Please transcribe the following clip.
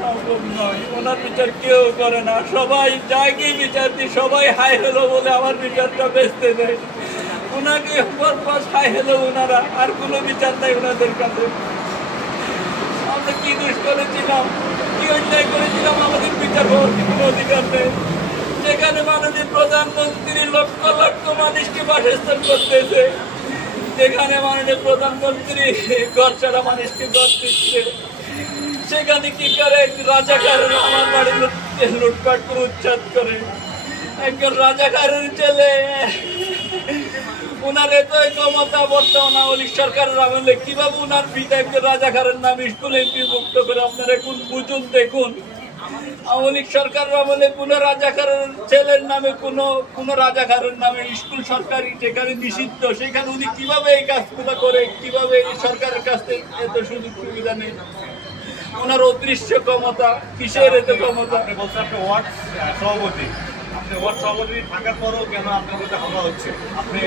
সম্ভব নয়। ওনার বিচার কেউ করে না, সবাই যাকে বিচার দিই সবাই হাই হ্যালো বলে আমার বিচারটা বেচতে দেয়। ওনাকে পারপাস হাই হ্যালো ওনারা, আর কোনো বিচার নাই ওনাদের কাছে। আমরা কি দোষ করেছিলাম, কি অন্যায় করেছিলাম, আমাদের বিচার হওয়ার কোনো অধিকার নেই। যেখানে মাননীয় প্রধানমন্ত্রী লক্ষ লক্ষ মানুষকে বাসস্থান করতেছে, যেখানে মাননীয় প্রধানমন্ত্রী ঘর ছাড়া মানুষকে ঘর দিচ্ছে, সেখানে কি করে রাজাকারের আমার বাড়িতে লুটপাট করে উচ্ছেদ করে। একজন রাজাকারের ছেলে, উনার এত ক্ষমতা বর্তমান আওয়ামী লীগ সরকারের আমলে কিভাবে উনার পিতা একজন রাজাকারের নাম স্কুলে মুক্ত করে। আপনারা এখন বুঝুন, দেখুন আওয়ামী লীগ সরকারের আমলে কোনো রাজাকারের ছেলের নামে কোনো রাজাকারের নামে স্কুল সরকারি যেখানে নিষিদ্ধ, সেখানে উনি কিভাবে এই কাজগুলো করে, কিভাবে এই সরকারের কাছ থেকে এত সুযোগ সুবিধা নেই। ওনার অদৃশ্য ক্ষমতা, কিসের এত ক্ষমতা? আপনি বলছেন আপনি ওয়ার্ড সভাপতি, আপনি ওয়ার্ড সভাপতি থাকার পরেও কেন আপনার মধ্যে হামলা হচ্ছে? আপনি